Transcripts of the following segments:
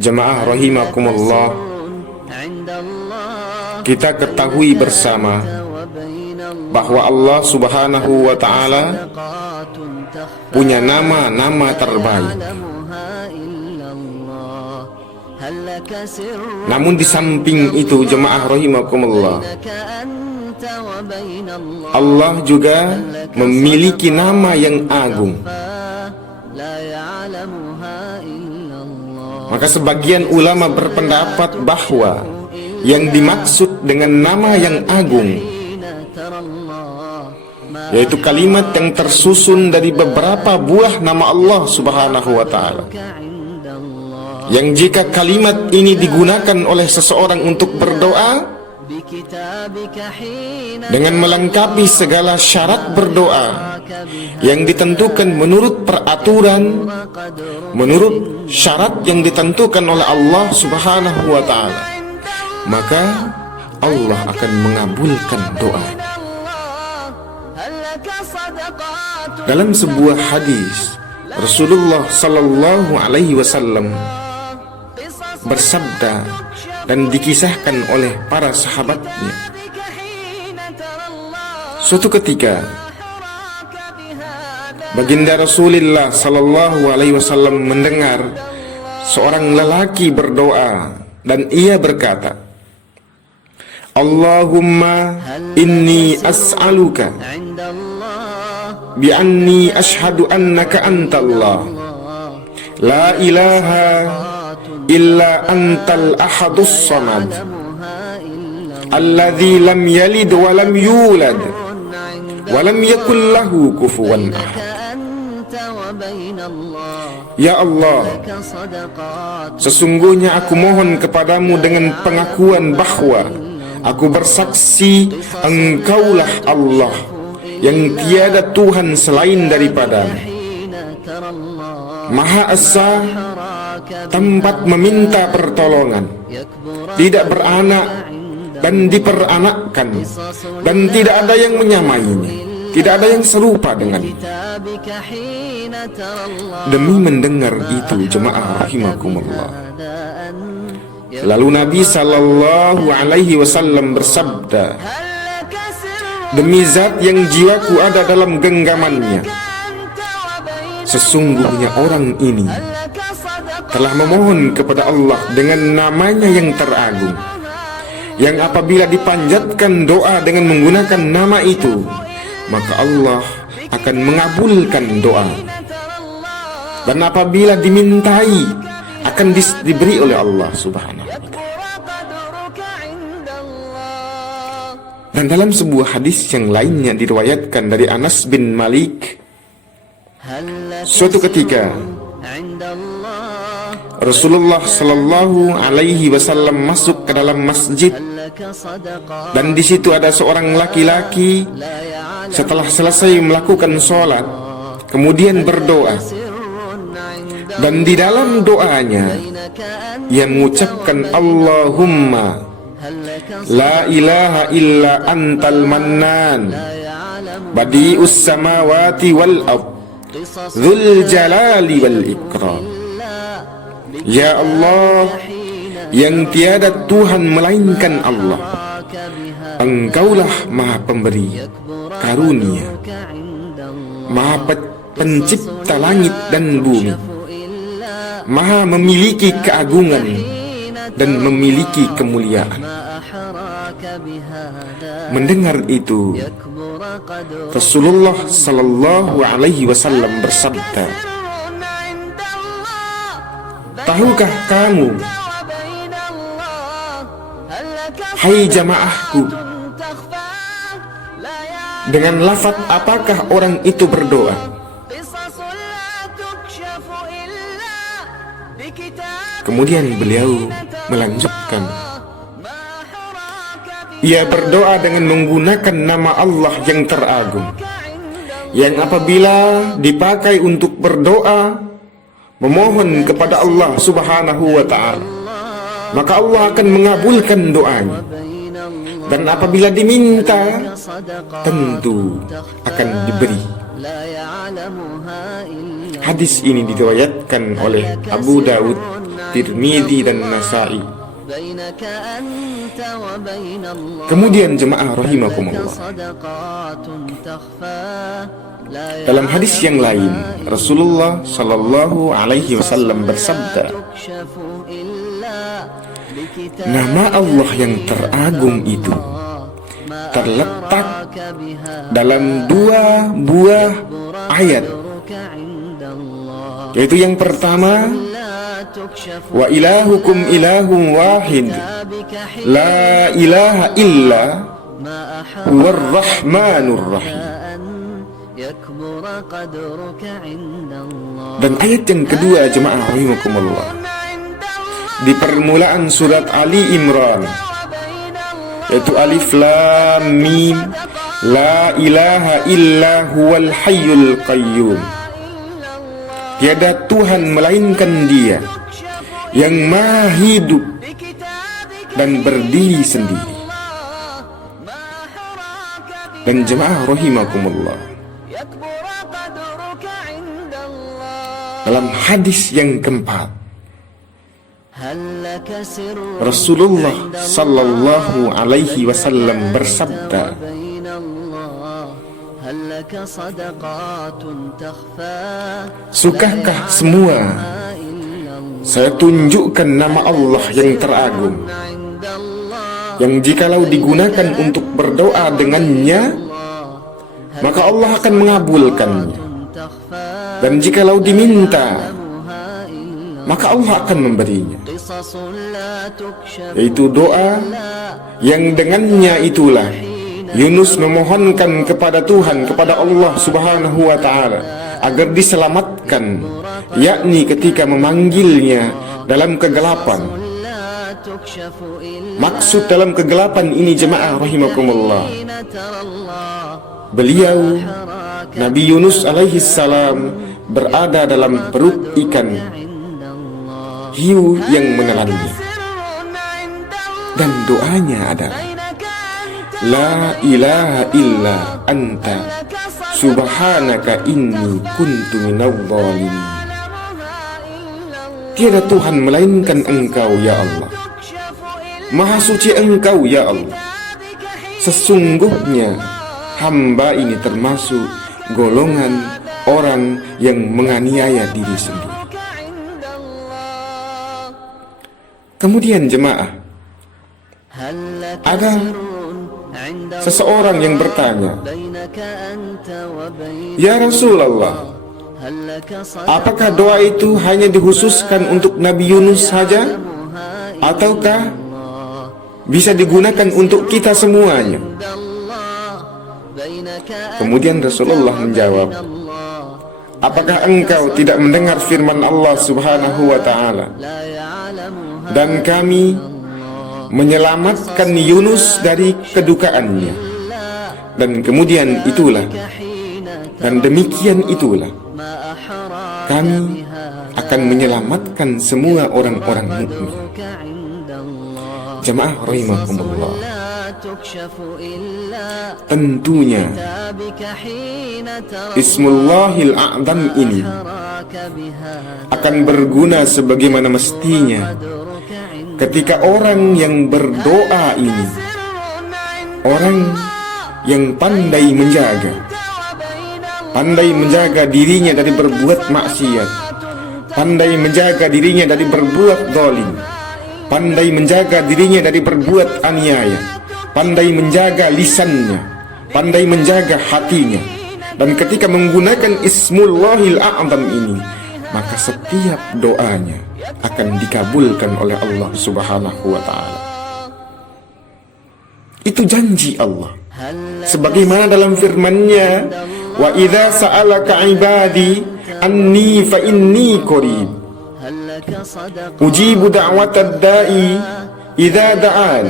Jemaah rahimakumullah, kita ketahui bersama bahwa Allah Subhanahu wa Ta'ala punya nama-nama terbaik. Namun di samping itu, jemaah rahimakumullah, Allah juga memiliki nama yang agung. Maka sebagian ulama berpendapat bahwa yang dimaksud dengan nama yang agung yaitu kalimat yang tersusun dari beberapa buah nama Allah Subhanahu wa Ta'ala, yang jika kalimat ini digunakan oleh seseorang untuk berdoa dengan melengkapi segala syarat berdoa yang ditentukan menurut peraturan, menurut syarat yang ditentukan oleh Allah Subhanahu wa Ta'ala, maka Allah akan mengabulkan doa. Dalam sebuah hadis, Rasulullah sallallahu alaihi wasallam bersabda dan dikisahkan oleh para sahabatnya, suatu ketika baginda Rasulullah sallallahu alaihi wasallam mendengar seorang lelaki berdoa dan ia berkata, Allahumma inni as'aluka bi'anni ashhadu annaka antallah la ilaha illa antal ahadus samad alladzi lam yalid wa lam yulad wa lam yakul lahu kufuwan ahad. Ya Allah, sesungguhnya aku mohon kepadamu dengan pengakuan bahwa aku bersaksi Engkaulah Allah yang tiada Tuhan selain daripada-Mu, Maha Esa, tempat meminta pertolongan, tidak beranak dan diperanakkan, dan tidak ada yang menyamainya, tidak ada yang serupa dengannya. Demi mendengar itu, jemaah rahimakumullah, lalu Nabi sallallahu alaihi wasallam bersabda, demi zat yang jiwaku ada dalam genggamannya, sesungguhnya orang ini telah memohon kepada Allah dengan namanya yang teragung, yang apabila dipanjatkan doa dengan menggunakan nama itu, maka Allah akan mengabulkan doa, dan apabila dimintai akan diberi oleh Allah Subhanahu wa Ta'ala. Dan dalam sebuah hadis yang lainnya diriwayatkan dari Anas bin Malik, suatu ketika Rasulullah sallallahu alaihi wasallam masuk ke dalam masjid, dan di situ ada seorang laki-laki setelah selesai melakukan sholat kemudian berdoa, dan di dalam doanya ia mengucapkan Allahumma la ilaha illa antal mannan badi'us samawati wal ard dzul jalali wal ikram. Ya Allah, yang tiada Tuhan melainkan Allah, Engkaulah Maha Pemberi karunia, Maha Pencipta langit dan bumi, Maha memiliki keagungan dan memiliki kemuliaan. Mendengar itu, Rasulullah sallallahu alaihi wasallam bersabda, tahukah kamu, hai jamaahku, dengan lafaz apakah orang itu berdoa? Kemudian beliau melanjutkan, ia berdoa dengan menggunakan nama Allah yang teragung, yang apabila dipakai untuk berdoa memohon kepada Allah Subhanahu wa Ta'ala, maka Allah akan mengabulkan doanya, dan apabila diminta tentu akan diberi. Hadis ini diriwayatkan oleh Abu Daud Tirmidzi dan Nasa'i. Kemudian jemaah rahimakumullah, dalam hadis yang lain Rasulullah sallallahu alaihi wasallam bersabda, nama Allah yang teragung itu terletak dalam 2 buah ayat, yaitu yang pertama, wa ilahukum ilahun wahid la ilaha illa huwar rahmanur rahim. Dan ayat yang kedua jemaah rahimakumullah, di permulaan surat Ali Imran, yaitu alif lam mim la ilaha illa huwal hayyul qayyum. Tiada Tuhan melainkan Dia yang maha hidup dan berdiri sendiri. Dan jemaah rahimakumullah, dalam hadis yang keempat, Rasulullah sallallahu alaihi wasallam bersabda, sukakah semua saya tunjukkan nama Allah yang teragung, yang jikalau digunakan untuk berdoa dengannya, maka Allah akan mengabulkannya, dan jikalau diminta, maka Allah akan memberinya, yaitu doa yang dengannya itulah Yunus memohonkan kepada Tuhan, kepada Allah subhanahu wa ta'ala, agar diselamatkan, yakni ketika memanggilnya dalam kegelapan. Maksud dalam kegelapan ini jemaah rahimakumullah, beliau Nabi Yunus alaihi salam berada dalam perut ikan hiu yang menelannya, dan doanya adalah la ilaha illa anta subhanaka inni kuntu minadh dhalimin. Tiada Tuhan melainkan Engkau ya Allah, maha suci Engkau ya Allah, sesungguhnya hamba ini termasuk golongan orang yang menganiaya diri sendiri. Kemudian jemaah, ada seseorang yang bertanya, ya Rasulullah, apakah doa itu hanya dikhususkan untuk Nabi Yunus saja, ataukah bisa digunakan untuk kita semuanya? Kemudian Rasulullah menjawab, apakah engkau tidak mendengar firman Allah subhanahu wa ta'ala, dan kami menyelamatkan Yunus dari kedukaannya, dan kemudian itulah, dan demikian itulah kami akan menyelamatkan semua orang-orang mukmin. Jemaah rahimakumullah, tentunya Ismullahil A'zam ini akan berguna sebagaimana mestinya ketika orang yang berdoa ini orang yang pandai menjaga dirinya dari berbuat maksiat, pandai menjaga dirinya dari berbuat zalim, pandai menjaga dirinya dari berbuat aniaya, pandai menjaga lisannya, pandai menjaga hatinya. Dan ketika menggunakan Ismullahil A'zam ini, maka setiap doanya akan dikabulkan oleh Allah subhanahu wa ta'ala. Itu janji Allah, sebagaimana dalam firman-Nya, wa idza sa'alaka ibadi anni fa inni qarib ujibu da'watad da'i idza da'an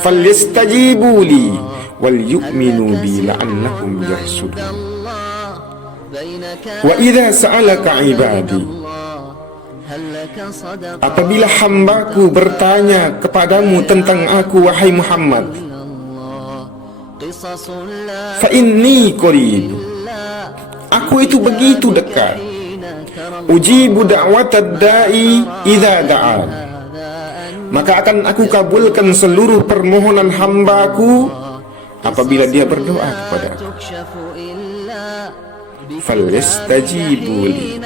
falyastajibu li wal yu'minu bi la'annahum yarshudun. Wa idza sa'alaka ibadi, apabila hambaku bertanya kepadamu tentang aku wahai Muhammad, fa inni qarib, aku itu begitu dekat. ujibu da'watad da'i idza da'an. Maka akan aku kabulkan seluruh permohonan hambaku apabila dia berdoa kepada aku. Falyastajibu li.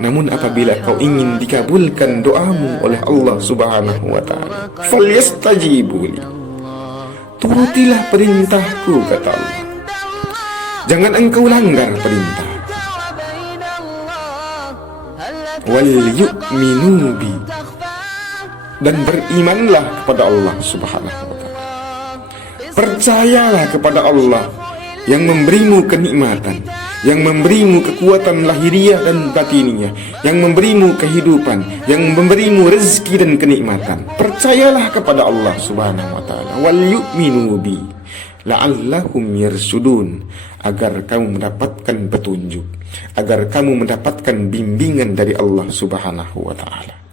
Namun apabila kau ingin dikabulkan doamu oleh Allah Subhanahu wa ta'ala, falyastajibu li, turutilah perintahku, kata Allah. Jangan engkau langgar perintah. Wal yu'minu bi, dan berimanlah kepada Allah Subhanahu wa ta'ala. Percayalah kepada Allah yang memberimu kenikmatan, yang memberimu kekuatan lahiriah dan batiniah, yang memberimu kehidupan, yang memberimu rezeki dan kenikmatan. Percayalah kepada Allah Subhanahu wa ta'ala. Wal yu'minu bi la'allahum yarsudun, agar kamu mendapatkan petunjuk, agar kamu mendapatkan bimbingan dari Allah Subhanahu wa ta'ala.